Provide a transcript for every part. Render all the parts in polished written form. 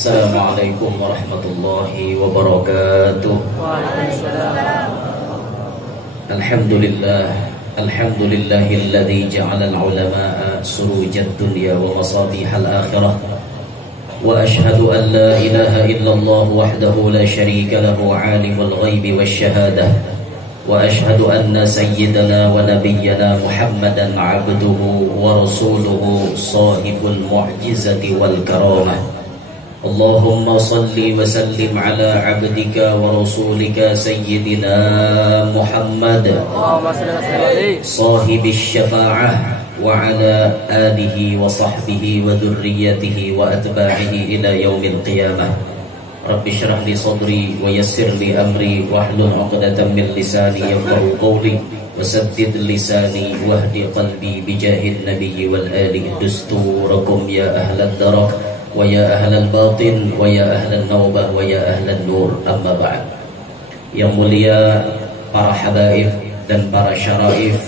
Assalamualaikum warahmatullahi wabarakatuh. Alhamdulillahilladzi ja'ala al-ulama'a surujad dunya wa masabihal akhirah. Wa ashhadu an la ilaha illallah wahdahu la syarika lahu 'alimul ghaibi wasyahadah. Wa ashhadu anna sayyidana wa nabiyyana Muhammadan 'abduhu wa rasuluhu sahibul mu'jizati wal karamah. Allahumma salli wa sallim ala abdika wa rasulika sayyidina Muhammad sahibis syafa'ah wa ala alihi wa sahbihi wa dhurriyyatihi wa atba'ihi ila yaumil qiyamah. Rabbi shrah li sadri wa yassir li amri wahlul 'uqdatam min lisani yafqahu qawli wa saddid lisani wahdi qalbi bijahid nabiyyi wal ali dusturakum ya ahlad darak wa ya ahlal batin wa ya ahlan naubah wa ya ahlan nur, amma ba'd. Yang mulia para habaib dan para syaraif,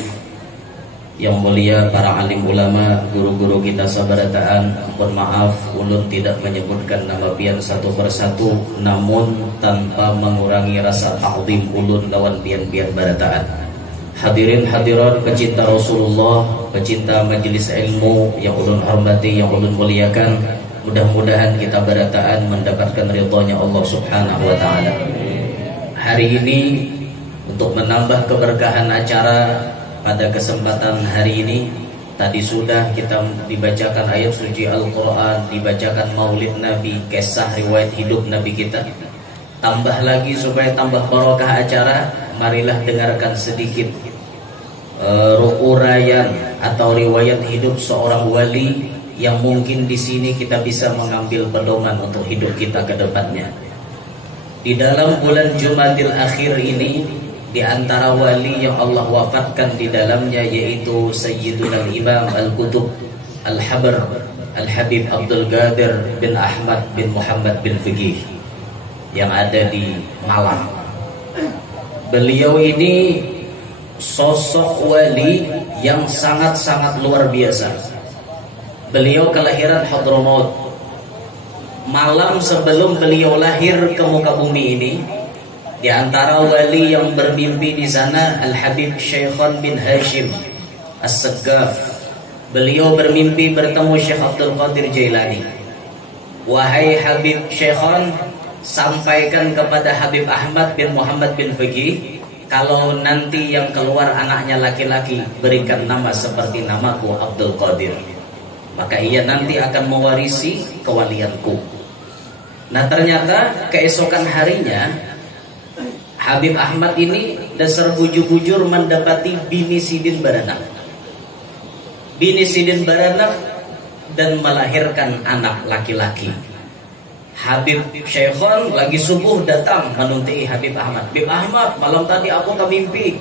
yang mulia para alim ulama, guru-guru kita sabarataan, mohon maaf ulun tidak menyebutkan nama pian satu persatu, namun tanpa mengurangi rasa ta'zim ulun lawan pian-pian barataan. Hadirin hadirat pecinta Rasulullah, pecinta majelis ilmu yang ulun hormati, yang ulun muliakan, mudah-mudahan kita barataan mendapatkan ridhonya Allah Subhanahu wa ta'ala. Hari ini untuk menambah keberkahan acara pada kesempatan hari ini, tadi sudah kita dibacakan ayat suci Al-Quran, dibacakan maulid Nabi, kisah riwayat hidup Nabi kita. Tambah lagi supaya tambah barokah acara, marilah dengarkan sedikit uraian atau riwayat hidup seorang wali yang mungkin di sini kita bisa mengambil pedoman untuk hidup kita ke depannya. Di dalam bulan Jumadil Akhir ini, di antara wali yang Allah wafatkan di dalamnya yaitu Sayyiduna Imam Al-Qutub Al-Habr Al-Habib Abdul Qadir bin Ahmad bin Muhammad bin Fiqih yang ada di Malang. Beliau ini sosok wali yang sangat-sangat luar biasa. Beliau kelahiran Hadramaut. Malam sebelum beliau lahir ke muka bumi ini, di antara wali yang bermimpi di sana Al-Habib Syekhon bin Hashim As-Saggaf. Beliau bermimpi bertemu Syekh Abdul Qadir Jailani. Wahai Habib Syekhon, sampaikan kepada Habib Ahmad bin Muhammad bin Fiqih, kalau nanti yang keluar anaknya laki-laki, berikan nama seperti namaku Abdul Qadir, maka ia nanti akan mewarisi kewalianku. Nah, ternyata keesokan harinya Habib Ahmad ini dasar bujur-bujur mendapati bini Sidin Baranak. Bini Sidin Baranak dan melahirkan anak laki-laki. Habib Syekhon lagi subuh datang menunti Habib Ahmad. Habib Ahmad, malam tadi aku mimpi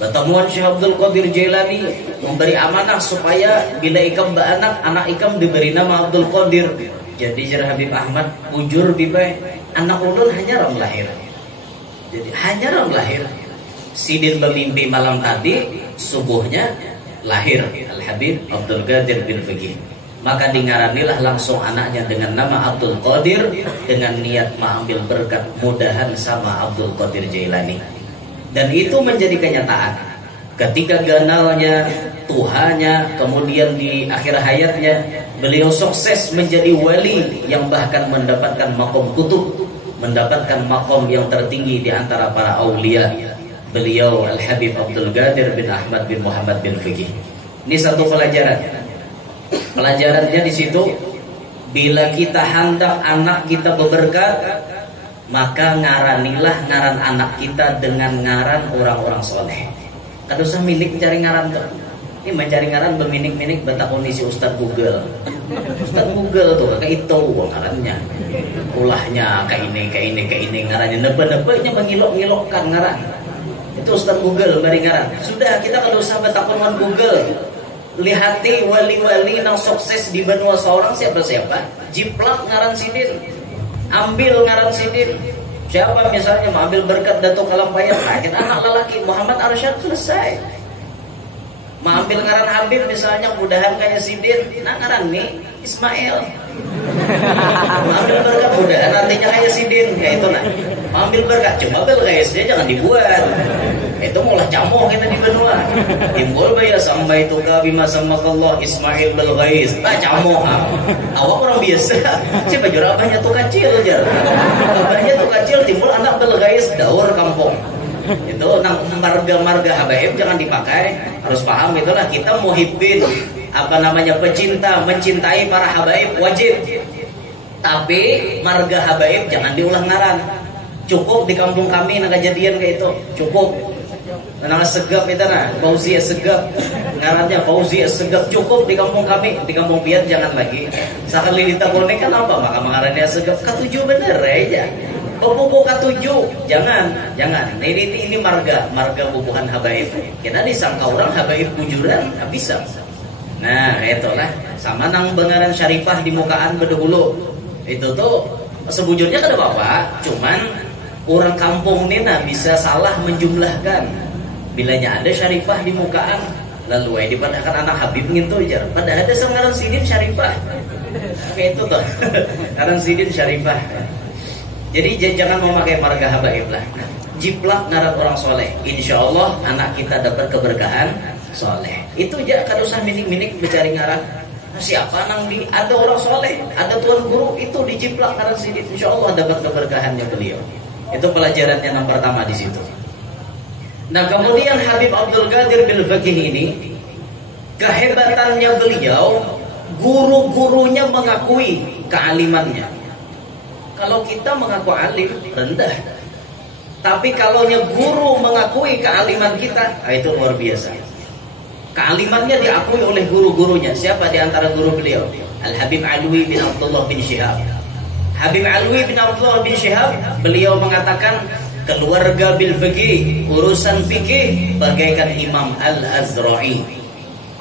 pertemuan Syekh Abdul Qadir Jailani memberi amanah supaya bila ikam beranak, anak ikam diberi nama Abdul Qadir. Jadi jar Habib Ahmad, bujur bibai, anak ulun hanya ram lahir. Jadi hanya ram lahir. Sidin bermimpi malam tadi, subuhnya lahir Al-Habib Abdul Qadir bin Fiqih. Maka dingaranilah langsung anaknya dengan nama Abdul Qadir, dengan niat mengambil berkat mudahan sama Abdul Qadir Jailani. Dan itu menjadi kenyataan ketika ganalnya Tuhannya, kemudian di akhir hayatnya beliau sukses menjadi wali yang bahkan mendapatkan makom kutub, mendapatkan makom yang tertinggi di antara para aulia. Beliau Al-Habib Abdul Qadir bin Ahmad bin Muhammad bin Fiqih. Ini satu pelajaran. Pelajarannya di situ, bila kita hendak anak kita berberkat, maka ngaranilah ngaran anak kita dengan ngaran orang-orang soleh. Kada usah milik mencari ngaran tuh. Ini mencari ngaran berminik-minik betakoni si Ustadz Google. Ustadz Google tuh kayak itu ngarannya. Ulahnya kayak ini ngarannya. Nebe-nebenya mengilok-ngilokkan ngaran. Itu Ustadz Google bari ngaran. Sudah, kita kada usah betakonan Google. Lihati wali-wali yang sukses di benua seorang siapa-siapa. Jiplak ngaran Sidin. Ambil ngaran Sidin. Siapa misalnya mau ambil berkat Datuk Kalampayan, akhir anak lelaki Muhammad Arsyad, selesai. Mau ambil ngaran Habib misalnya, mudahan kayak Sidin, nah ngaran nih Ismail. Mau ambil berkah, mudahan artinya kayak Sidin, kayak itu nah. Mau ambil berkah, cuma bel kayak SD jangan dibuat. Itu malah camoh kita di benua. Timbul bayar sampai itu bima samakallah Ismail bil Ghais. Camoh. Awak orang biasa. Siapa jurabahnya tuh kecil aja. Abahnya tuh kecil timbul anak bil Ghais daur kampung. Itu nang marga-marga habaib jangan dipakai. Harus paham itulah kita muhibbin, apa namanya, pecinta, mencintai para habaib wajib. Tapi marga habaib jangan diulang ngaran. Cukup di kampung kami nang kejadian kayak itu. Cukup. Nama Segap itu nah, Fauzi Segap. Ngarannya Fauzi Segap, cukup di kampung kami. Di kampung Piat jangan lagi. Sekali ditakoni kan apa? Maka ngarannya Segap. Ketujuh bener ya. Bubuh K7, jangan. Nah, ini marga bubuhan habaib. Kita disangka orang habaib bujuran, nggak bisa. Nah, itulah sama nang bengaran syarifah di mukaan bedehulu. Itu tuh sebujurnya kada apa-apa, cuman orang kampung ini nah bisa salah menjumlahkan. Bilanya ada syarifah di mukaan, lalu dipadahkan anak Habib ngintu aja. Padahal ada sangaran Sidin syarifah. Kayak itu tuh. Ngaran Sidin syarifah. Jadi jangan memakai marga habaib lah. Jiplak ngaran orang soleh. Insya Allah anak kita dapat keberkahan soleh. Itu aja, kada usah minik-minik mencari ngaran. Siapa nang di ada orang soleh, ada tuan guru, itu dijiplak ngaran Sidin. Insya Allah dapat keberkahannya beliau. Itu pelajarannya yang pertama di situ. Nah kemudian Habib Abdul Qadir bil Faqih ini, kehebatannya beliau, guru-gurunya mengakui kealimannya. Kalau kita mengaku alim, rendah. Tapi kalau guru mengakui kealiman kita, itu luar biasa. Kealimannya diakui oleh guru-gurunya. Siapa di antara guru beliau? Al-Habib Alwi bin Abdullah bin Syihab. Habib Alwi bin Abdullah bin Syihab, beliau mengatakan, keluarga bil fiqih, urusan fikih bagaikan Imam Al-Azra'i.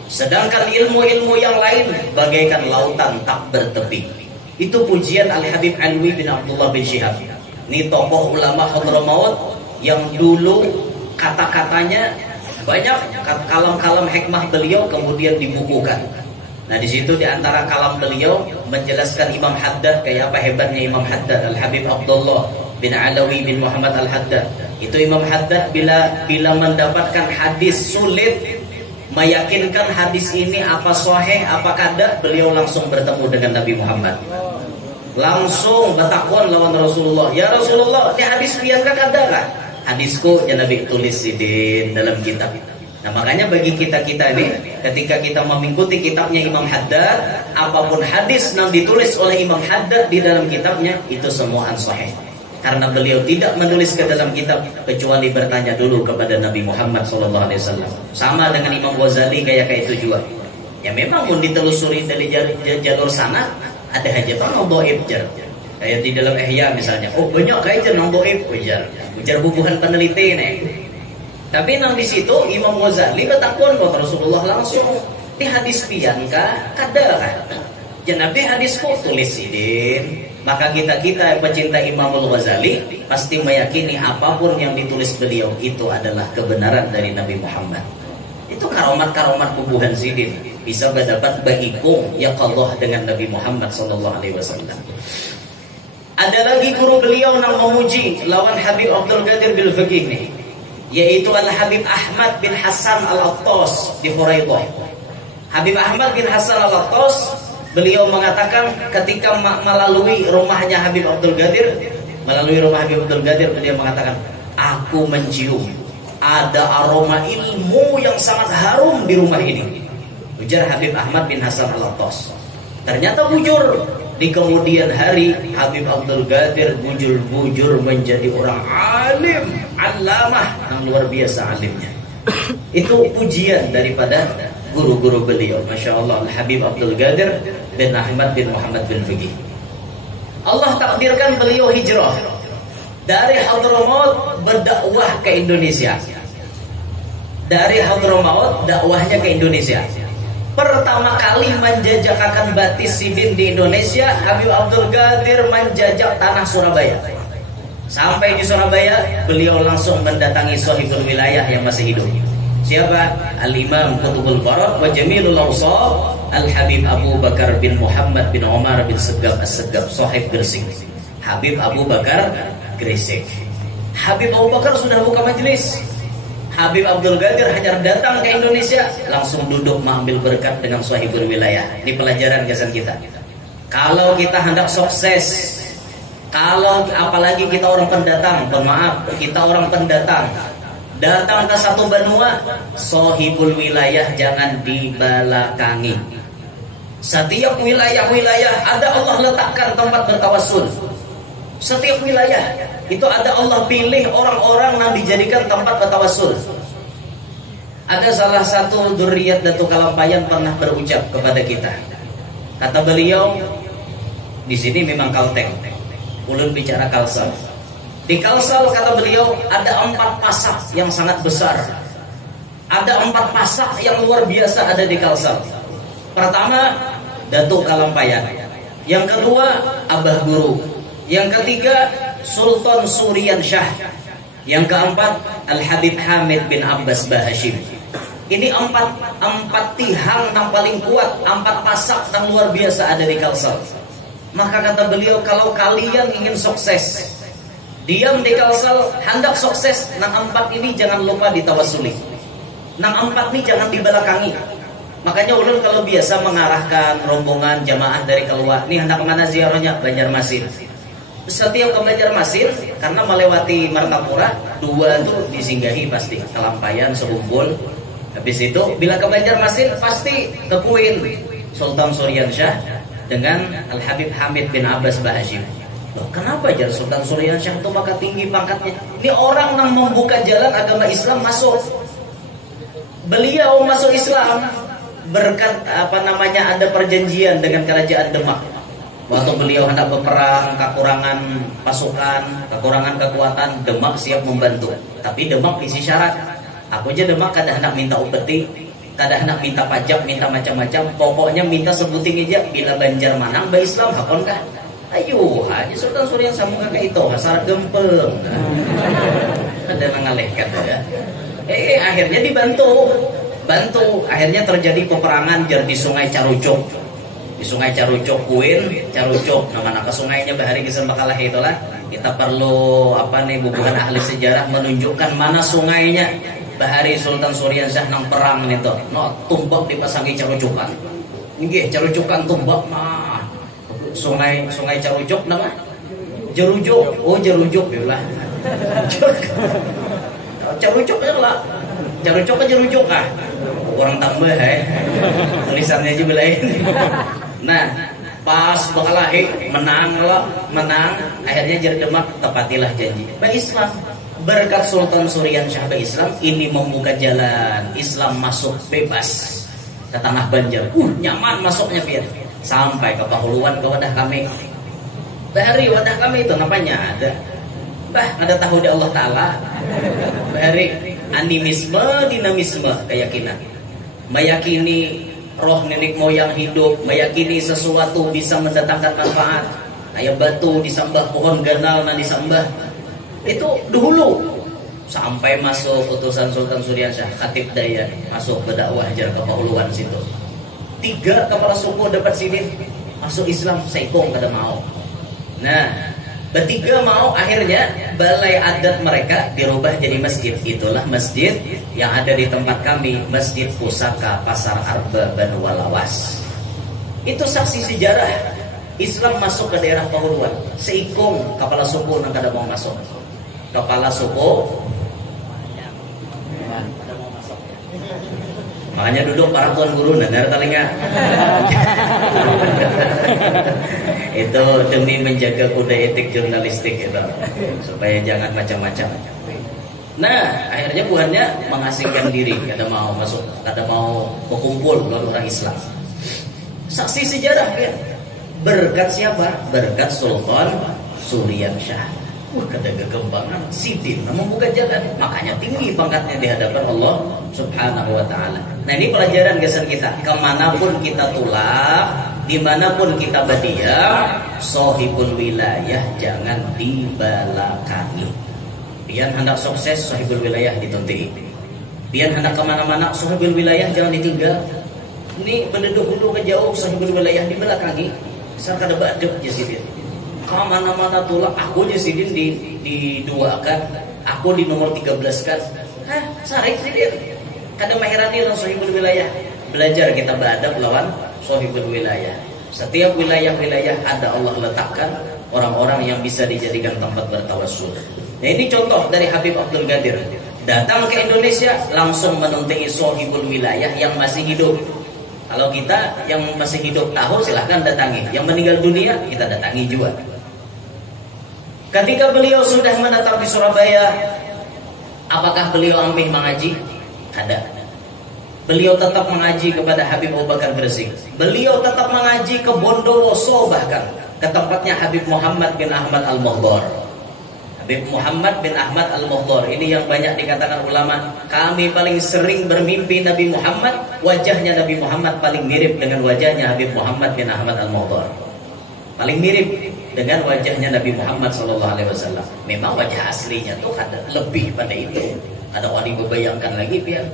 Sedangkan ilmu-ilmu yang lain bagaikan lautan tak bertepi. Itu pujian Al-Habib Alwi bin Abdullah bin Syihab. Ini tokoh ulama Hadramaut yang dulu kata-katanya banyak, kalam-kalam hikmah beliau kemudian dibukukan. Nah di situ di antara kalam beliau menjelaskan Imam Haddad, kayak apa hebatnya Imam Haddad, Al-Habib Abdullah bin Alawi bin Muhammad Al-Haddad. Itu Imam Haddad bila mendapatkan hadis sulit, meyakinkan hadis ini apa sahih apa kada, beliau langsung bertemu dengan Nabi Muhammad. Langsung bertakwan lawan Rasulullah. Ya Rasulullah, ini hadis pian kada kah? Hadisku ya Nabi tulis Sidin dalam kitab. Nah makanya bagi kita-kita ini, ketika kita mengikuti kitabnya Imam Haddad, apapun hadis yang ditulis oleh Imam Haddad di dalam kitabnya, itu semua sahih. Karena beliau tidak menulis ke dalam kitab kecuali bertanya dulu kepada Nabi Muhammad SAW. Sama dengan Imam Ghazali kayak itu juga. Ya memang pun ditelusuri dari jalur sana, ada hajatan yang dhaif jar. Kayak di dalam Ihya misalnya, oh banyak kayak yang dhaif ujar bubuhan peneliti nih. Tapi nang di situ Imam Ghazali bertakun kepada Rasulullah langsung, di hadis pian ka kada kan? Ya Nabi hadisku tulis Sidin. Maka kita pecinta Imamul Ghazali pasti meyakini apapun yang ditulis beliau itu adalah kebenaran dari Nabi Muhammad. Itu karomat-karomat bubuhan Sidin bisa berdapat baikung ya Allah dengan Nabi Muhammad SAW. Ada lagi guru beliau yang memuji lawan Habib Abdul Qadir bil Faqih nih, yaitu Al-Habib Ahmad bin Hasan Al-Attas di Huraidah. Habib Ahmad bin Hasan Al-Attas, beliau mengatakan ketika melalui rumahnya Habib Abdul Qadir, beliau mengatakan, aku mencium ada aroma ilmu yang sangat harum di rumah ini. Ujar Habib Ahmad bin Hasan Al-Attas. Ternyata bujur. Di kemudian hari Habib Abdul Qadir bujur menjadi orang alim, alamah yang luar biasa alimnya. Itu pujian daripada guru-guru beliau. Masya Allah, Habib Abdul Qadir bin Ahmad bin Muhammad bin Faqih. Allah takdirkan beliau hijrah dari Hadramaut berdakwah ke Indonesia. Dari Hadramaut dakwahnya ke Indonesia. Pertama kali menjajakan batis Sidin di Indonesia, Habib Abdul Qadir menjajak tanah Surabaya. Sampai di Surabaya, beliau langsung mendatangi Sohibul Wilayah yang masih hidup. Siapa? Al-Imam Qutbul Farad wa Jamilul Awsaf Al-Habib Abu Bakar bin Muhammad bin Umar bin Segaf As-Segaf, Sahib Gresik. Habib Abu Bakar Gresik. Habib Abu Bakar sudah buka majelis. Habib Abdul Qadir Hajar datang ke Indonesia, langsung duduk mengambil berkat dengan sahibul wilayah. Ini pelajaran kesan kita. Kalau kita hendak sukses, kalau apalagi kita orang pendatang, maaf, kita orang pendatang, datang ke satu benua, sahibul wilayah jangan dibelakangi. Setiap wilayah-wilayah ada Allah letakkan tempat bertawassul. Setiap wilayah itu ada Allah pilih orang-orang yang dijadikan tempat bertawassul. Ada salah satu dzurriyyat Datuk Kalampayan pernah berucap kepada kita. Kata beliau, di sini memang Kalteng. Ulun bicara Kalsel. Di Kalsel kata beliau ada 4 pasak yang sangat besar. Ada 4 pasak yang luar biasa ada di Kalsel. Pertama, Datuk Kalampayan. Yang kedua, Abah Guru. Yang ketiga, Sultan Surian Shah. Yang keempat, Al-Habib Hamid bin Abbas Bahashim. Ini 4 tihang yang paling kuat, 4 pasak yang luar biasa ada di Kalsel. Maka kata beliau, kalau kalian ingin sukses, diam di Kalsel, hendak sukses, nang 4 ini jangan lupa ditawasuli. Nang 4 ini jangan dibelakangi. Makanya ulun kalau biasa mengarahkan rombongan jamaah dari keluar, nih hendak kemana ziarahnya? Banjarmasin. Setiap ke Banjarmasin, karena melewati Martapura, 2 itu disinggahi pasti. Kalampayan, Seumbul. Habis itu, bila ke Banjarmasin, pasti ke Kuin, Sultan Surian Shah dengan Al-Habib Hamid bin Abbas Bahashim. Loh, kenapa jar Sultan Surian Shah itu maka tinggi pangkatnya? Ini orang yang membuka jalan agama Islam masuk. Beliau masuk Islam berkat ada perjanjian dengan kerajaan Demak. Waktu beliau hendak berperang, kekurangan pasukan, kekurangan kekuatan, Demak siap membantu. Tapi Demak isi syarat. Aku aja Demak kada hendak minta upeti, kada hendak minta pajak, minta macam-macam. Pokoknya minta sebuting aja bila Banjar Manang ba Islam hakon kah? Ayo, aja Sultan Surian sambung kayak itu, syarat gempeng. Ada mengalihkan ya. Akhirnya dibantu. Akhirnya terjadi peperangan di Sungai Carucuk. Di Sungai Carucuk Kuin, Carucuk nama sungainya bahari Kisembakalah itulah. Kita perlu bubuhan ahli sejarah menunjukkan mana sungainya. Bahari Sultan Surian Shah nang perang itu. No tumbak dipasangi Carucukan. Nggih, Carucukan tumbak mah. Sungai Carucuk nama Jerujuk. Oh, Jerujuk ya lah. Carucuk ya lah. Carucuk ke Jerujuk kah? Orang tambah tulisannya aja belain. Nah, pas bakalahi menang, akhirnya jadi Demak tepatilah janji. Ba Islam berkat Sultan Surian Shah ba Islam ini membuka jalan Islam masuk bebas ke tanah Banjar. Nyaman masuknya Pian. Sampai ke Pahuluan ke wadah kami. Bahari wadah kami itu namanya ada. Ada tahu di Allah Ta'ala. Bahari animisme, dinamisme, keyakinan. Meyakini roh nenek moyang hidup, meyakini sesuatu bisa mendatangkan manfaat. Kayak batu disembah, pohon ganal disembah. Itu dulu sampai masuk utusan Sultan Surian Shah, Khatib Daya masuk berdakwah jar ke Pahuluan situ. 3 kepala suku dapat sini masuk Islam, Saikong kada mau. Nah, bertiga mau, akhirnya balai adat mereka dirubah jadi masjid. Itulah masjid yang ada di tempat kami, Masjid Pusaka Pasar Arba Banwalawas. Itu saksi sejarah Islam masuk ke daerah Pahuluan. Seikong kepala suku yang kada mau masuk. Kepala suku makanya duduk para tuan guru dari telinga. Itu demi menjaga kode etik jurnalistik itu, supaya jangan macam-macam. Nah, akhirnya buahnya mengasingkan diri, kada mau masuk, kada mau berkumpul dengan orang Islam. Saksi sejarah ya. Berkat siapa? Berkat Sultan Surian Shah. Kada kegembangan sidin membuka jalan, makanya tinggi pangkatnya di hadapan Allah Subhanahu wa ta'ala. Nah, ini pelajaran kesan kita. Kemanapun kita tulak, dimanapun kita berdiam, sahibul wilayah jangan dibelakangi. Pian hendak sukses, sahibul wilayah ditunti. Biar hendak kemana-mana, sahibul wilayah jangan ditinggal. Ini berduduk dulu ke jauh, sahibul wilayah di belakangi. Serta ada badep je sidin. Kemana-mana tulah aku je sidin di dua kan, aku di nomor 13 kan. Hah, sarik sidin. Kadang mahirani lawan sahibul wilayah. Belajar kita beradab lawan sahibul wilayah. Setiap wilayah-wilayah ada Allah letakkan orang-orang yang bisa dijadikan tempat bertawassul. Nah ini contoh dari Habib Abdul Qadir. Datang ke Indonesia langsung menuntungi sahibul wilayah yang masih hidup. Kalau kita yang masih hidup tahu silahkan datangi. Yang meninggal dunia kita datangi juga. Ketika beliau sudah menetap di Surabaya, apakah beliau ambil mengaji? Ada. Beliau tetap mengaji kepada Habib Abu Bakar Gresik. Beliau tetap mengaji ke Bondowoso bahkan ke tempatnya Habib Muhammad bin Ahmad Al-Muhdhar. Habib Muhammad bin Ahmad Al-Muhdhar ini yang banyak dikatakan ulama, kami paling sering bermimpi Nabi Muhammad, wajahnya Nabi Muhammad paling mirip dengan wajahnya Habib Muhammad bin Ahmad Al-Muhdhar. Paling mirip dengan wajahnya Nabi Muhammad SAW. Memang wajah aslinya tuh ada lebih pada itu. Ada orang dibayangkan lagi biar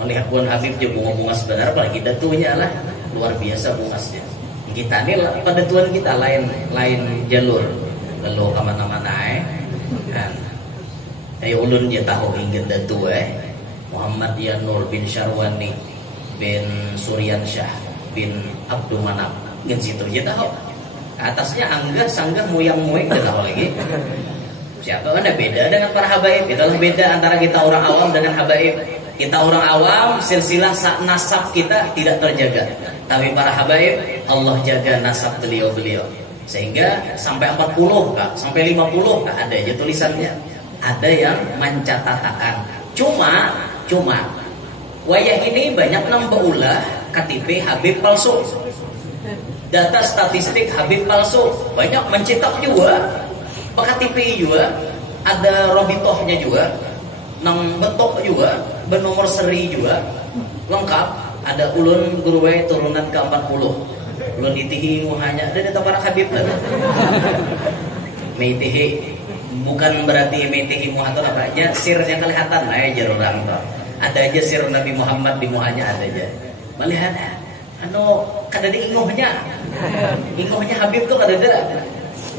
melihat buan Habib je bunga-bunga sebenar, apalagi datunya lah luar biasa bungasnya. Kita ini pada Tuhan kita lain jalur, lalu kemana-mana kan. Saya ulun dia tahu ingin datu Muhammad Yanur bin Syarwani bin Suryansyah bin Abdul Manap ingin situ dia tahu. Atasnya anggah sanggah muyang-muyang dia tahu lagi. Siapa ada beda dengan para habaib? Itulah beda antara kita orang awam dengan habaib. Kita orang awam silsilah nasab kita tidak terjaga. Tapi para habaib Allah jaga nasab beliau-beliau. Sehingga sampai 40 kah, sampai 50 kah ada aja tulisannya. Ada yang mencatatakan. Cuma wayah ini banyak nambah ulah KTP Habib palsu. Data statistik Habib palsu banyak mencetak juga. KTP juga ada robitohnya juga, nang bentuk juga, bernomor seri juga, lengkap. Ada ulun guruwe turunan ke-40. Ulun itihi muhanya ada data para Habib lah. Meitihi bukan berarti meitihi muha atau apa aja, sirnya kelihatan lah ya orang tuh. Ada aja sir Nabi Muhammad di muhanya ada aja. Melihat kada di ingohnya Habib tuh kada ada.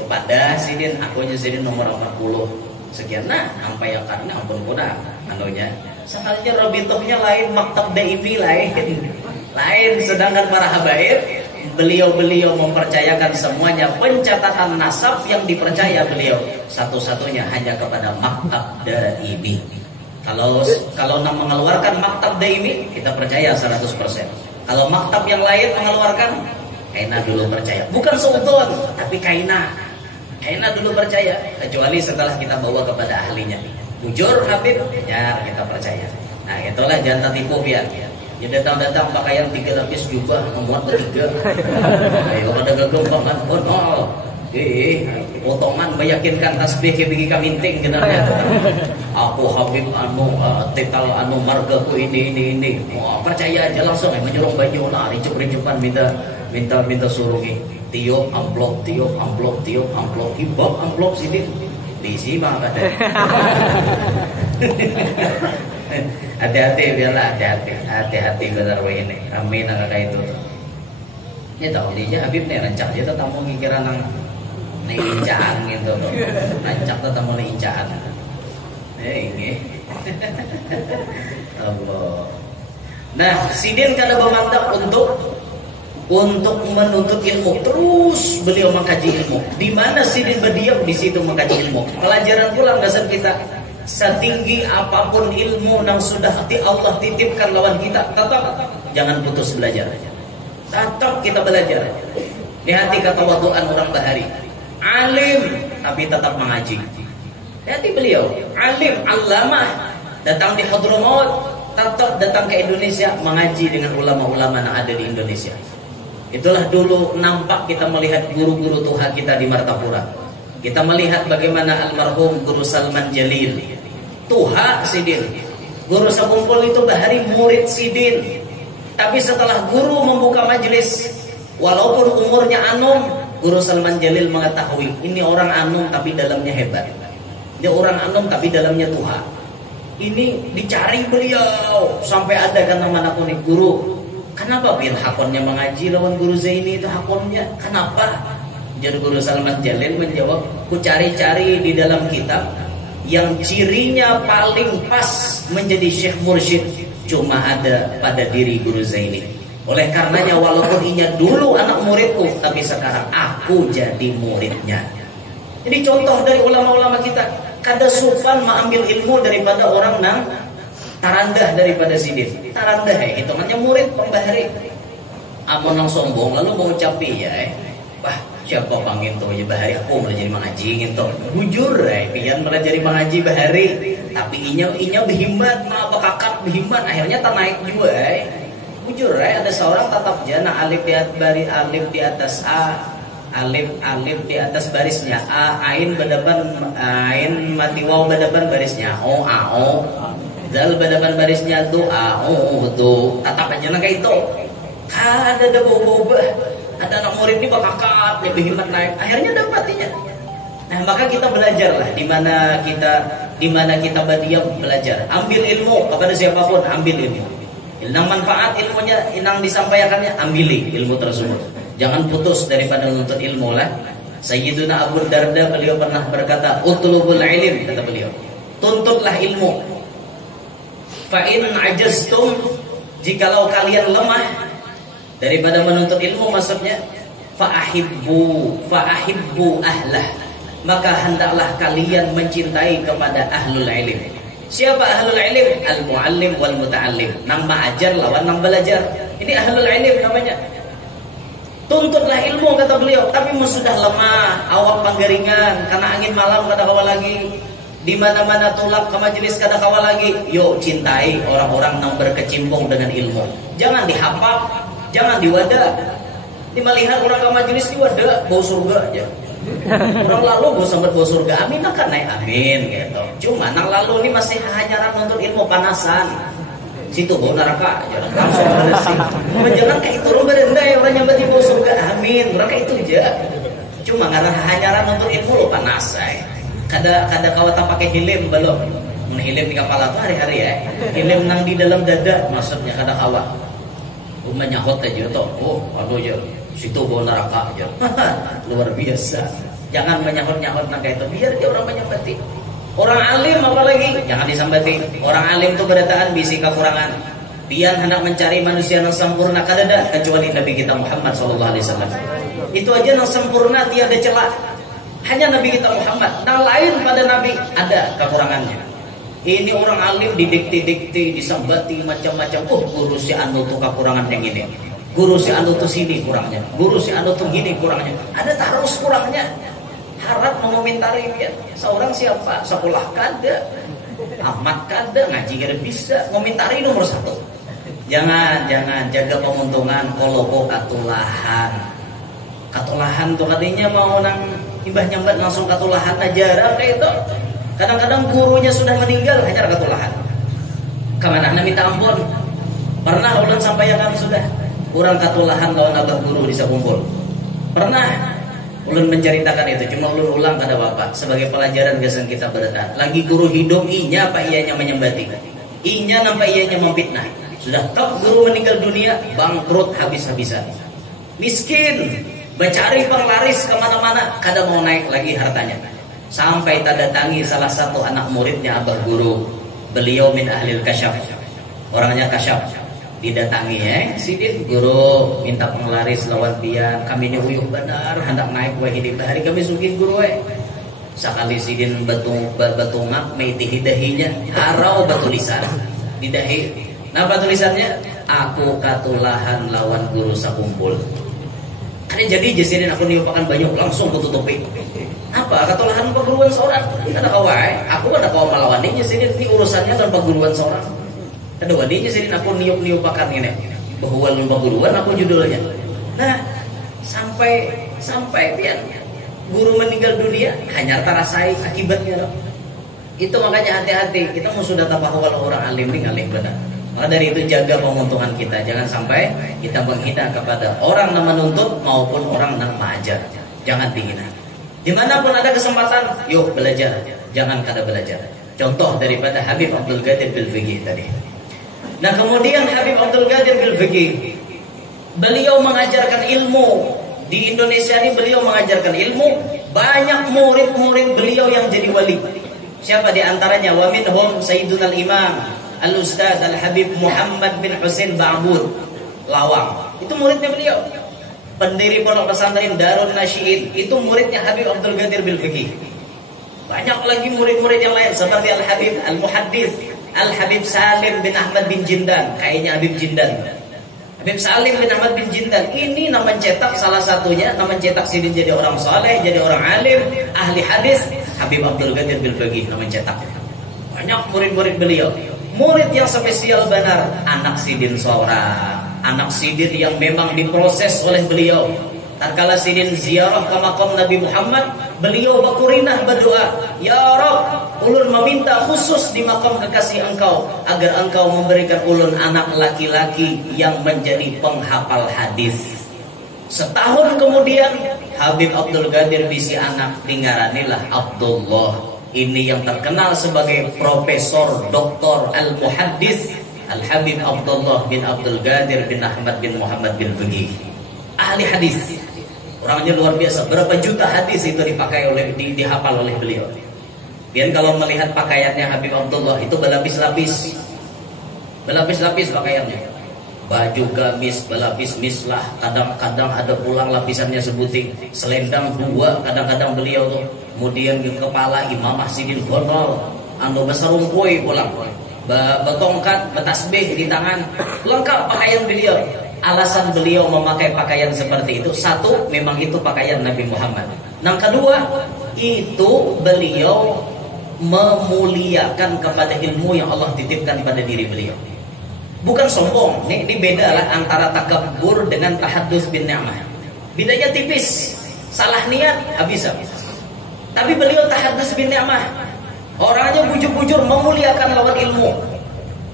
Pada sidin aku aja sidin nomor 40 sekian nah sampai yang karena ampun kuna anunya sekalinya robitohnya lain, maktab daimi lain sedangkan para habaib beliau mempercayakan semuanya pencatatan nasab yang dipercaya beliau satu-satunya hanya kepada maktab daimi. Kalau mengeluarkan maktab daimi kita percaya 100%. Kalau maktab yang lain mengeluarkan kaina dulu percaya, bukan seudon tapi kaina dulu percaya, kecuali setelah kita bawa kepada ahlinya. Bujur Habib, ya kita percaya. Nah itulah jangan tertipu biar. Ya datang pakaian 3 lapis jubah memuat bertiga. Ayo pada gagem banget, potongan meyakinkan tasbih bagi kaminting genarnya. Aku Habib tetal margaku ini. Percaya aja langsung menyuruh baju lah, ricup-ricupan minta suruhi. Tiup amplop, hibab amplop sini diisi mah kata. Hati-hati biarlah, hati-hati benar ini. Amin angka itu. Ya tahu dia Habib nih rancak dia tetap mau ngikiran nang incaan gitu. Rancak tetap mau incaan. Ini. Allah. Nah, sidin kada bermandak untuk menuntut ilmu, terus beliau mengkaji ilmu. Di mana sidin berdiam di situ mengkaji ilmu. Pelajaran pulang dasar kita, setinggi apapun ilmu yang sudah Allah titipkan lawan kita, tetap jangan putus belajar. Tetap kita belajar. Di hati ketawaduan orang Bahari, alim tapi tetap mengaji. Hati beliau, alim, allamah, datang di Hadramaut, tetap datang ke Indonesia mengaji dengan ulama-ulama yang ada di Indonesia. Itulah dulu nampak kita melihat guru-guru Tuhan kita di Martapura. Kita melihat bagaimana almarhum Guru Salman Jalil, Tuha Sidin. Guru sekumpul itu Bahari murid Sidin. Tapi setelah guru membuka majelis, walaupun umurnya anum, Guru Salman Jalil mengetahui ini orang anum tapi dalamnya hebat. Dia orang anum tapi dalamnya Tuha. Ini dicari beliau sampai ada kan nama aku nih guru. Kenapa bil hakonnya mengaji lawan guru Zaini itu hakonnya? Kenapa? Jadi Guru Salman Jalil menjawab, ku cari-cari di dalam kitab yang cirinya paling pas menjadi syekh mursyid cuma ada pada diri guru Zaini. Oleh karenanya walaupun inya dulu anak muridku, tapi sekarang aku jadi muridnya. Jadi contoh dari ulama-ulama kita, kada sufan mengambil ilmu daripada orang nang tarandah daripada sidin. Tarandah hitungannya murid pembahari. Amun nang sombong lalu mau capi ya. Wah, siapa panggil tuh ya bahari aku belajar mengaji gitu. Bujur pian belajar mengaji bahari. Tapi inya berhimmat, mah bakakat berhimmat akhirnya tak naik juga Bujur ada seorang tatap jana alif di atas A, alif di atas barisnya A, ain mati waw berdepan barisnya O, Zal berdepan barisnya tu A, O, tu tatap aja kayak itu. Ada boba, ada anak murid ini bakakat, lebih himmat naik, akhirnya dapatinya. Nah maka kita belajarlah di mana kita berdiam belajar, ambil ilmu kepada siapapun, ambil ilmu. Inang manfaat ilmunya, inang disampaikannya, ambil ilmu tersebut. Jangan putus daripada menuntut ilmu lah. Sayyiduna Abu Darda beliau pernah berkata, utlubul ilm, kata beliau, tuntutlah ilmu. Fa in ajaztum, jikalau kalian lemah daripada menuntut ilmu, maksudnya fa'ahibbu ahlah, maka hendaklah kalian mencintai kepada ahlul ilm. Siapa ahlul ilm? Al-muallim wal muta'allim, nang mengajar lawan nang belajar. Ini ahlul ilm namanya. Tuntutlah ilmu, kata beliau. Tapi sudah lemah, awak panggaringan karena angin malam kada kawa lagi, di mana-mana tulak ke majelis kada kawa lagi. Yuk cintai orang-orang yang berkecimpung dengan ilmu. Jangan dihapap, jangan diwadah. Ini melihat orang ke majelis diwadah, bau surga aja. Orang lalu gue sempat bau surga, amin akan naik amin gitu. Cuma nang lalu ini masih hanyaran untuk ilmu panasan. Situ bau neraka aja, langsung bersih. Jangan kayak itu lu berendai orang yang berarti bau surga, amin. Orang kayak itu aja. Cuma karena hanyaran untuk ilmu lu panas. Kada kawata pakai hilim belum. Hilim di kepala tuh hari-hari ya. Hilim nang di dalam dada, maksudnya kada kawat. Menyahut aja tuh. Oh, aduh ya. Situ bau neraka aja. Luar biasa. Jangan menyahut-nyahut nang kayak itu. Biar dia orang menyambati. Orang alim apalagi jangan disambati. Orang alim itu berdataan bisi kekurangan. Pian hendak mencari manusia yang sempurna kadada kecuali Nabi kita Muhammad SAW. Itu aja yang sempurna tiada celah. Hanya Nabi kita Muhammad. Yang lain pada Nabi ada kekurangannya. Ini orang alim didikti-dikti, disambati macam-macam. Oh, guru si anu tuh kekurangan yang ini. Guru si anu tuh sini kurangnya. Guru si anu tuh gini kurangnya. Ada terus kurangnya. Harap mengomentari dia. Seorang siapa? Sekolah kada, amat kada, ngaji kada bisa. Ngomentari nomor satu. Jangan jaga pemuntungan. Koloko katulahan. Katulahan tuh katanya mau nang imbah nyambat langsung katulahan aja kayak itu. Kadang-kadang gurunya sudah meninggal hanya katulahan. Kemana minta ampun? Pernah ulun sampaikan sudah. Kurang katulahan lawan abah guru bisa kumpul. Pernah ulun menceritakan itu, cuma ulun ulang pada bapak sebagai pelajaran kesan kita berdatang. Lagi guru hidup inya apa ianya menyembati, inya nampak ianya memfitnah. Sudah top guru meninggal dunia, bangkrut habis-habisan, miskin, mencari penglaris kemana-mana, kada mau naik lagi hartanya. Sampai terdatangi salah satu anak muridnya abah guru, beliau min ahlil kasyaf, orangnya kasyaf. Didatangi sidin guru minta penglaris lawan pian, kami ini uyuh benar hendak naik wa hidup hari kami sugih guru sakali sidin betungak meiti dahinya harau batulisan di dahi. Napa tulisannya? Aku katulahan lawan guru sakumpul. Ada jadi sidin aku niupakan banyak langsung kututupi. Apa katulahan perguruan seorang? Ada kawai, aku ada kawa melawannya sidin ini urusannya dan perguruan seorang. Ada wadinya sih aku niup-niupakan ini bahwa lomba guruan aku judulnya. Nah sampai pian guru meninggal dunia hanya terasai akibatnya. Itu makanya hati-hati kita mau sudah tahu bahwa orang alim ini alim benar. Maka dari itu jaga pemuntungan kita, jangan sampai kita menghina kepada orang yang menuntut maupun orang yang mengajar. Jangan dihina. Dimanapun ada kesempatan, yuk belajar. Jangan kada belajar. Contoh daripada Habib Abdul Qadir Bilfiqih tadi. Nah kemudian Habib Abdul Qadir Bilfiqih, beliau mengajarkan ilmu di Indonesia ini. Beliau mengajarkan ilmu, banyak murid-murid beliau yang jadi wali. Siapa di antaranya? Wa minhum Sayyiduna al-Imam Al-Ustaz Al-Habib Muhammad bin Husain Ba'bud Lawang. Itu muridnya beliau. Pendiri pondok pesantren Darun Nasyiin, itu muridnya Habib Abdul Qadir Bilfiqih. Banyak lagi murid-murid yang lain seperti Al-Habib Al-Muhaddis Al-Habib Salim bin Ahmad bin Jindan. Kayaknya Habib Jindan. Habib Salim bin Ahmad bin Jindan ini nama cetak, salah satunya nama cetak Sidin jadi orang saleh, jadi orang alim, ahli hadis. Habib Abdul Qadir Bilfiqih nama cetak. Banyak murid-murid beliau. Murid yang spesial benar, anak Sidin seorang, anak Sidin yang memang diproses oleh beliau. Tatkala Sidin ziarah ke makam Nabi Muhammad, beliau bakurinah berdoa, Ya Rabb, ulun meminta khusus di makam kekasih engkau, agar engkau memberikan ulun anak laki-laki yang menjadi penghafal hadis. Setahun kemudian Habib Abdul Qadir bisi anak dingaranilah Abdullah. Ini yang terkenal sebagai Profesor Dr. Al-Muhaddis Al-Habib Abdullah bin Abdul Qadir bin Ahmad bin Muhammad bin Fiqih. Ahli hadis. Orangnya luar biasa. Berapa juta hadis itu dipakai oleh dihafal oleh beliau. Dan kalau melihat pakaiannya Habib Abdullah itu berlapis-lapis. Berlapis-lapis pakaiannya. Baju gamis berlapis mislah, kadang-kadang ada pulang lapisannya sebuting, selendang dua kadang-kadang beliau tuh. Kemudian di kepala Imamah Sidin gondol, anu besarung koi pulang, betongkat, betasbih di tangan, lengkap pakaian beliau. Alasan beliau memakai pakaian seperti itu, satu, memang itu pakaian Nabi Muhammad. Yang kedua, itu beliau memuliakan kepada ilmu yang Allah titipkan pada diri beliau. Bukan sombong. Ini beda lah antara takabur dengan tahaddus bin ni'mah. Bedanya tipis. Salah niat habis. Tapi beliau tahaddus bin ni'mah. Orangnya bujur-bujur memuliakan lawan ilmu.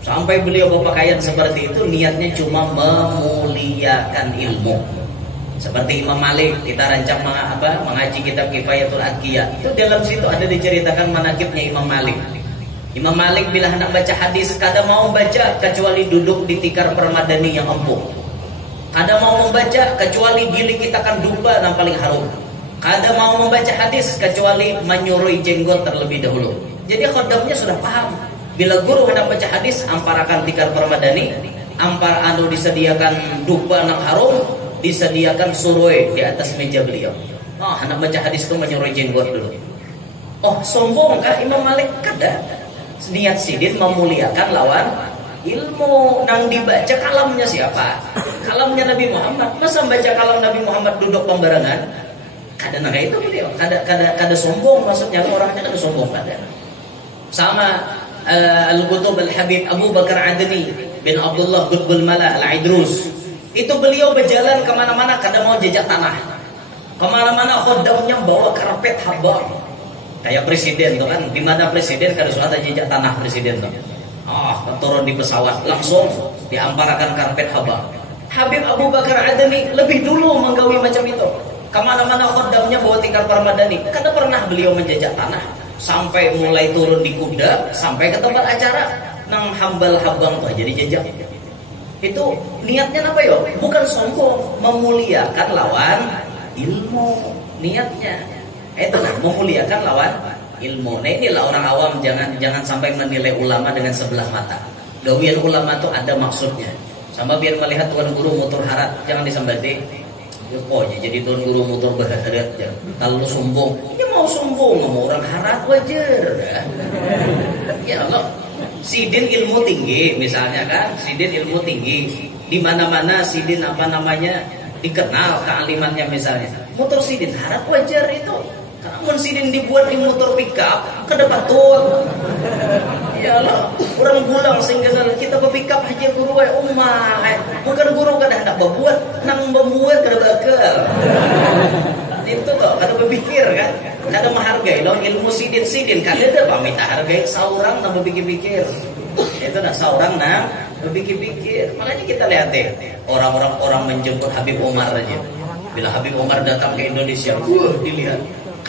Sampai beliau berpakaian seperti itu, niatnya cuma memuliakan ilmu. Seperti Imam Malik, kita rancang mengaji kitab Kifayatul Adqiyah. Itu dalam situ ada diceritakan manaqibnya Imam Malik. Imam Malik bila hendak baca hadis, kada mau baca kecuali duduk di tikar permadani yang empuk. Kada mau membaca kecuali giling-gitakan dupa yang paling harum. Kada mau membaca hadis kecuali menyurui jenggot terlebih dahulu. Jadi khodamnya sudah paham. Bila guru hendak baca hadis, amparakan tikar permadani, disediakan dupa yang harum, disediakan suroi di atas meja beliau. Oh, hendak baca hadis itu menyurui jenggot dulu. Oh, sombong kah Imam Malik? Kada. Niat Sidin memuliakan lawan ilmu. Nang dibaca kalamnya siapa? Kalamnya Nabi Muhammad. Masa baca kalam Nabi Muhammad duduk pembarengan? Kada naga itu beliau. Kada sombong, maksudnya orangnya kada sombong kada. Sama Al-Qutub Al-Habib Abu Bakar Adni bin Abdullah Qutbul Mala Al-Idrus. Itu beliau berjalan kemana-mana kada mau jejak tanah. Kemana-mana khodamnya bawa karpet habang. Kayak presiden tuh kan, di mana presiden kada suatu jejak tanah presiden tuh. Turun di pesawat langsung diamparakan karpet habang. Habib Abu Bakar Adni lebih dulu menggawi macam itu. Kemana-mana khodamnya bawa tikar permadani. Kada pernah beliau menjejak tanah. Sampai mulai turun di kuda, sampai ke tempat acara, nang hambal habang tuh jadi jejak. Itu niatnya apa yo? Bukan sombong, memuliakan lawan ilmu. Niatnya itu memuliakan lawan ilmu. Nah inilah orang awam, jangan sampai menilai ulama dengan sebelah mata. Gawian ulama itu ada maksudnya. Sama biar melihat tuan guru motor harat, jangan disambati. Pokoknya jadi tuan guru motor berharat ya. Kalau sombong, ya mau sombong, mau orang harat wajar. Ya Allah, Sidin ilmu tinggi misalnya kan, Sidin ilmu tinggi. Di mana-mana Sidin dikenal kealimannya misalnya. Motor Sidin harat wajar itu. Namun Sidin dibuat di motor pickup kada patut. Ya Allah, orang pulang sehingga kita berpikap aja guru wae ummah. Bukan guru kada hendak berbuat, nang berbuat kada bakal. Itu tuh kada berpikir kan, kada menghargai lawan ilmu Sidin kada ada pamit hargai saurang nang berpikir-pikir. Itu nak saurang nang berpikir-pikir. Makanya kita lihat deh orang menjemput Habib Umar aja. Bila Habib Umar datang ke Indonesia, dilihat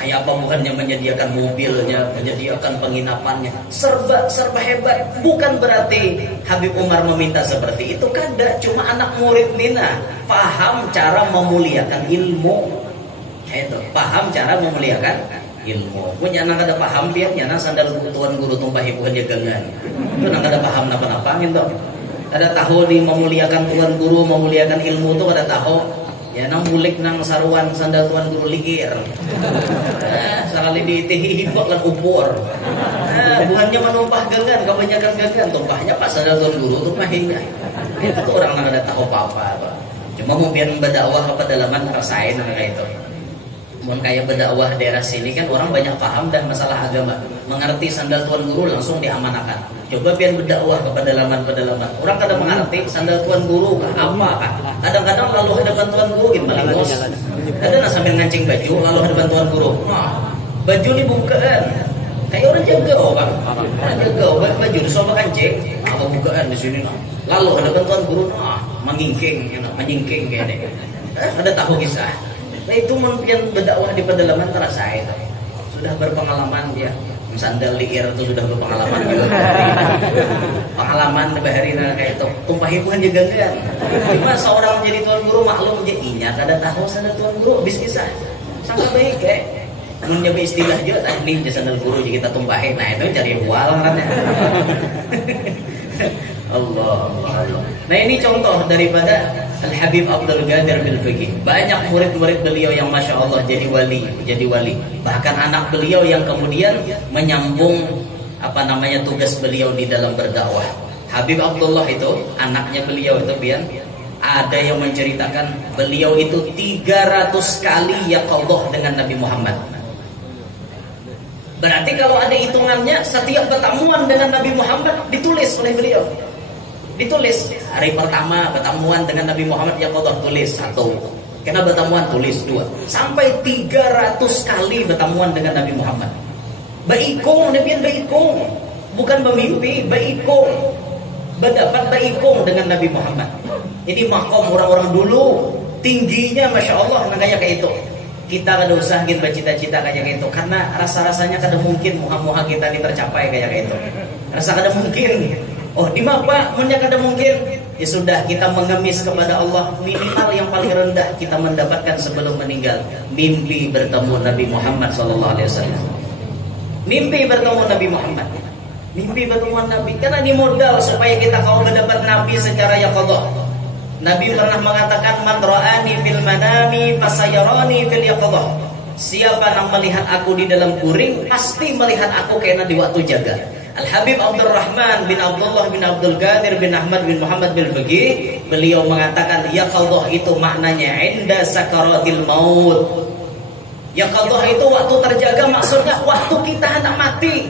Kayak apa, bukannya menyediakan mobilnya, menyediakan penginapannya, serba hebat. Bukan berarti Habib Umar meminta seperti itu, kada. Cuma anak murid Nina paham cara memuliakan ilmu. Itu paham cara memuliakan ilmu. Punya anak ada paham biarnya nang sandal tuan guru tumpah ibu dia gengan. Itu nang ada paham napa-napa gitu. Ada tahu di memuliakan tuan guru, memuliakan ilmu tuh ada tahu. Ya nang mulik nang saruan sandal tuan guru ligir. Sekali diitihi hibak lan upur. Bukannya menumpah gengan, kebanyakan gengan tumpahnya pas sandal tuan guru tumpahinya. Itu tuh orang nang ada tahu apa-apa. Cuma mungkin berdakwah ke pedalaman rasain kayak itu. Mun kayak berdakwah daerah sini kan orang banyak paham dan masalah agama, mengerti sandal tuan guru langsung diamanakan. Coba biar berdakwah ke pedalaman-pedalaman, orang kadang mengerti sandal tuan guru apa kan? Kadang-kadang lalu hadapan tuan guru gimana bos? Kadang sambil ngancing baju lalu hadapan tuan guru. Baju ini bukaan, kayak orang jaga bang, orang jaga baju disobek kancing, apa bukaan di sini? Lalu hadapan tuan guru, menyingking kayak ini. Ada tahu kisah. Nah itu mungkin berdakwah di pedalaman terasa itu sudah berpengalaman dia. Sandal liir itu sudah berpengalaman juga. Pengalaman bahari kayak itu tumpah hiburan juga kan. Cuma seorang menjadi tuan guru maklum aja inya kada tahu sandal tuan guru bis kisah. Sangat baik menjadi istilah juga tadi sandal guru jadi kita tumpahin. Nah itu cari bual kan ya. Allah. Nah ini contoh daripada Al-Habib Abdul Qadir Bil-Fiqih. Banyak murid-murid beliau yang Masya Allah jadi wali. Bahkan anak beliau yang kemudian menyambung tugas beliau di dalam berdakwah. Habib Abdullah itu anaknya beliau itu Bian. Ada yang menceritakan beliau itu 300 kali yaqadhah dengan Nabi Muhammad. Berarti kalau ada hitungannya setiap pertemuan dengan Nabi Muhammad ditulis oleh beliau. Ditulis hari pertama pertemuan dengan Nabi Muhammad yaqadhah tulis 1. Kena pertemuan tulis 2. Sampai 300 kali pertemuan dengan Nabi Muhammad. Baikung Nabi baikung. Bukan bermimpi, baikung. Berdapat baikung dengan Nabi Muhammad. Ini makom orang-orang dulu tingginya Masya Allah kayak itu. Kita kada usah kita bercita-cita kayak gitu karena rasa-rasanya kada mungkin muha-muha kita ini tercapai kayak itu. Rasa kada mungkin. Oh, di mana punya kada mungkin? Ya sudah kita mengemis kepada Allah minimal yang paling rendah kita mendapatkan sebelum meninggal mimpi bertemu Nabi Muhammad SAW. Mimpi bertemu Nabi Muhammad. Mimpi bertemu Nabi karena ini modal supaya kita kau mendapat Nabi secara yaqadhah. Nabi pernah mengatakan man ra'ani fil manami fasayarani fil yaqadhah. Siapa yang melihat aku di dalam kuring pasti melihat aku kena di waktu jaga. Al-Habib Abdurrahman bin Abdullah bin Abdul Qadir bin Ahmad bin Muhammad bin Fiqih beliau mengatakan yaqadhah itu maknanya inda sakaratil maut. Yaqadhah itu waktu terjaga maksudnya waktu kita hendak mati.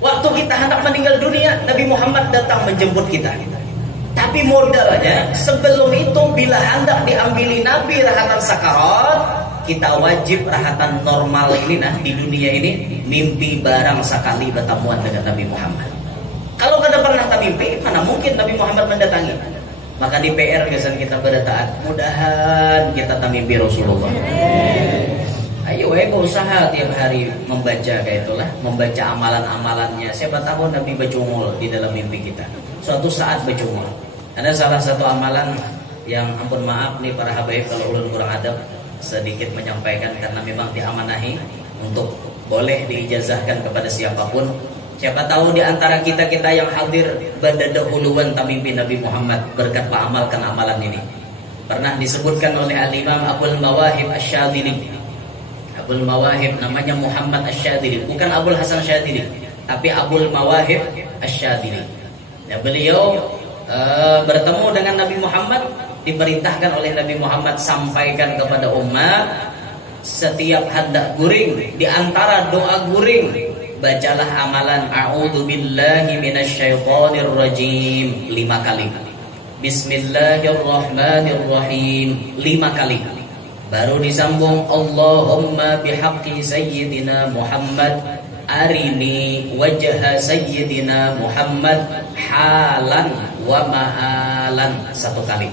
Waktu kita hendak meninggal dunia Nabi Muhammad datang menjemput kita. Tapi modalnya sebelum itu bila hendak diambili Nabi rahatan sakarat, kita wajib rahatan normal ini di dunia ini mimpi barang sekali pertemuan dengan Nabi Muhammad. Kalau kada pernah mimpi, mana mungkin Nabi Muhammad mendatangi? Maka di PR kesan kita bertaat, mudahan kita mimpi Rasulullah. Ayo berusaha tiap hari membaca kayak itulah, membaca amalan-amalannya. Siapa tahu Nabi bercungul di dalam mimpi kita. Suatu saat bercungul. Ada salah satu amalan yang ampun maaf nih para habaib kalau ulun kurang adab sedikit menyampaikan karena memang diamanahi untuk boleh diijazahkan kepada siapapun. Siapa tahu di antara kita-kita yang hadir berdahuluan mimpi Nabi Muhammad berkat mengamalkan amalan ini. Pernah disebutkan oleh Al-Imam Abul Mawahib Asy-Syadzili. Abul Mawahib namanya Muhammad Asy-Syadzili, bukan Abul Hasan Syadzili, tapi Abul Mawahib Asy-Syadzili. Ya, beliau bertemu dengan Nabi Muhammad, diperintahkan oleh Nabi Muhammad sampaikan kepada umat setiap hendak guring di antara doa guring bacalah amalan a'udzubillahi minasyaitonir rajim 5 kali. Bismillahirrahmanirrahim 5 kali. Baru disambung Allahumma bihaqqi sayyidina Muhammad arini wajha sayyidina Muhammad halan wa ma'alan 1 kali.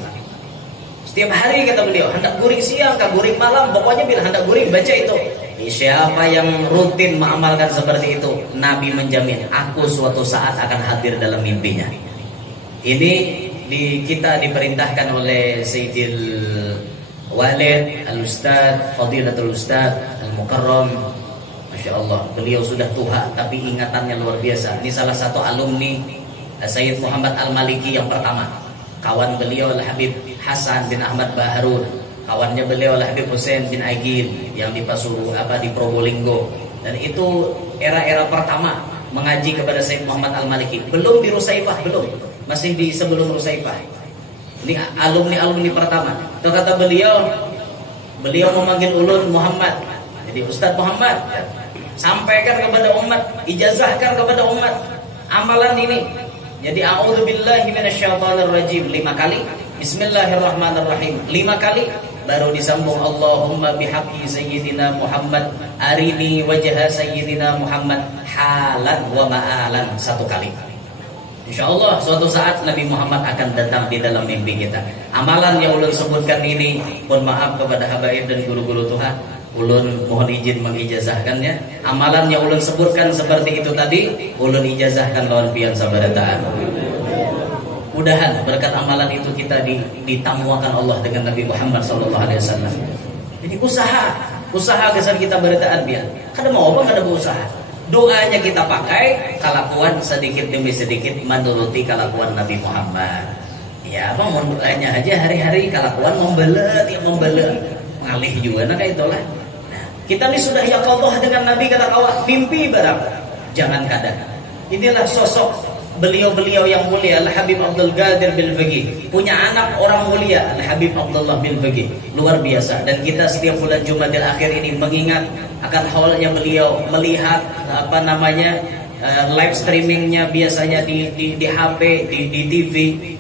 Setiap hari kata beliau hendak guring siang, kah guring malam, pokoknya bila hendak guring baca itu Siapa yang rutin mengamalkan seperti itu, Nabi menjamin, aku suatu saat akan hadir dalam mimpinya. Ini kita diperintahkan oleh Sayyidil Walid Al-Ustadz Fadilatul Ustadz Al-Mukarram. Masya Allah, beliau sudah tua tapi ingatannya luar biasa. Ini salah satu alumni Sayyid Muhammad Al-Maliki yang pertama. Kawan beliau Al-Habib Hasan bin Ahmad Baharun. Kawannya beliau Al-Habib Hussein bin Aigil yang di di Probolinggo. Dan itu era-era pertama mengaji kepada Sayyid Muhammad Al-Maliki. Belum di Rusaifah, belum. Masih di sebelum Rusaifah. Ini alumni pertama. Itu kata beliau memanggil ulun Muhammad. Jadi Ustadz Muhammad, sampaikan kepada umat, ijazahkan kepada umat amalan ini. Jadi a'udzubillahi minasyaitonirrajim 5 kali, bismillahirrahmanirrahim 5 kali, baru disambung Allahumma bihaqqi sayyidina Muhammad arini wajha sayyidina Muhammad halan wa ma'alan 1 kali. Insyaallah suatu saat Nabi Muhammad akan datang di dalam mimpi kita. Amalan yang ulun sebutkan ini, mohon maaf kepada habaib dan guru-guru Tuhan, ulun mohon izin mengijazahkannya. Amalan yang ulun sebutkan seperti itu tadi, ulun ijazahkan lawan pian sabarataan. Mudahan berkat amalan itu kita ditamuakan Allah dengan Nabi Muhammad SAW. Jadi usaha kesan kita berataan biar. Kada mau apa kada berusaha. Doanya kita pakai, kelakuan sedikit demi sedikit menuruti kelakuan Nabi Muhammad. Ya, apa mau doanya aja hari-hari kelakuan membelet, ngalih juga, nah kayak itulah. Nah, kita ini sudah yaqadhah dengan Nabi kata kawan, mimpi barang. Jangan kadang. Inilah sosok beliau-beliau yang mulia, Al-Habib Abdul Qadir bin Faqih. Punya anak orang mulia, Al-Habib Abdullah bin Faqih. Luar biasa. Dan kita setiap bulan Jumadil Akhir ini mengingat akan haulnya beliau, melihat live streamingnya biasanya di HP, di TV.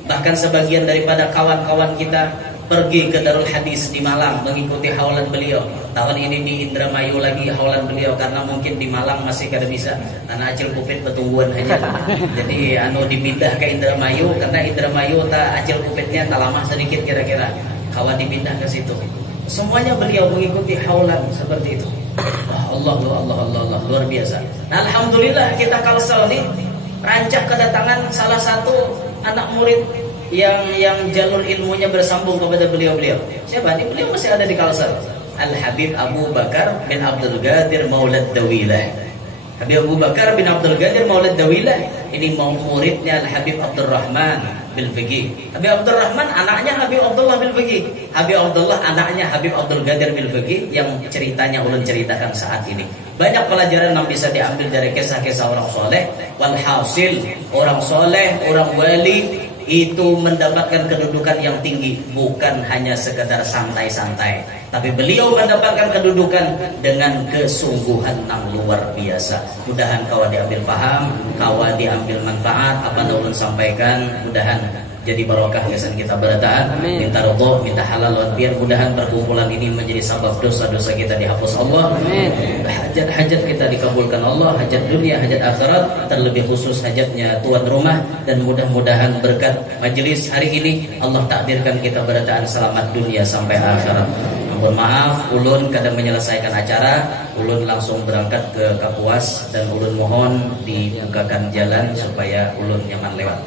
Bahkan sebagian daripada kawan-kawan kita pergi ke Darul Hadis di Malang mengikuti haulan beliau. Tahun ini di Indramayu lagi haulan beliau, karena mungkin di Malang masih kada bisa, karena acil pupit betungguan aja. Jadi dipindah ke Indramayu, karena Indramayu acil pupitnya tak lama sedikit kira-kira. Kawan dipindah ke situ. Semuanya beliau mengikuti haulan seperti itu. Allah luar biasa. Nah, alhamdulillah kita Kalsel nih rancak kedatangan salah satu anak murid yang jalur ilmunya bersambung kepada beliau-beliau. Siapa nih? Beliau masih ada di Kalsel. Al-Habib Abu Bakar bin Abdul Qadir Maulad Dawilah. Habib Abu Bakar bin Abdul Qadir Maulad Dawilah ini muridnya Al-Habib Abdurrahman bin Faqih. Habib Abdurrahman anaknya Habib Abdullah bin Faqih. Habib Abdullah anaknya Habib Abdul Qadir bin Faqih, yang ceritanya ulun ceritakan saat ini. Banyak pelajaran yang bisa diambil dari kisah-kisah orang soleh. Walhasil orang soleh, orang wali itu mendapatkan kedudukan yang tinggi, bukan hanya sekedar santai-santai, tapi beliau mendapatkan kedudukan dengan kesungguhan yang luar biasa. Mudahan kawan diambil paham, kawan diambil manfaat apa yang ulun sampaikan. Mudahan jadi barokah kesan kita berataan. Minta ridho, minta halal, biar mudahan perkumpulan ini menjadi sebab dosa-dosa kita dihapus Allah. Hajat-hajat kita dikabulkan Allah, hajat dunia, hajat akhirat, terlebih khusus hajatnya tuan rumah. Dan mudah-mudahan berkat majelis hari ini Allah takdirkan kita berataan selamat dunia sampai akhirat. Mohon maaf, ulun kadang menyelesaikan acara, ulun langsung berangkat ke Kapuas, dan ulun mohon dibukakan jalan supaya ulun nyaman lewat.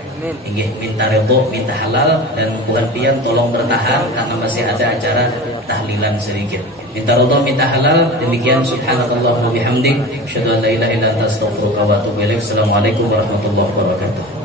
Inggih, minta ridho, minta halal, dan bukan pian tolong bertahan karena masih ada acara tahlilan sedikit. Minta ridho, minta halal. Demikian, subhanallah wa bihamdik, asyhadu an la ilaha illa anta astaghfiruka wa atubu ilaik. Assalamualaikum warahmatullahi wabarakatuh.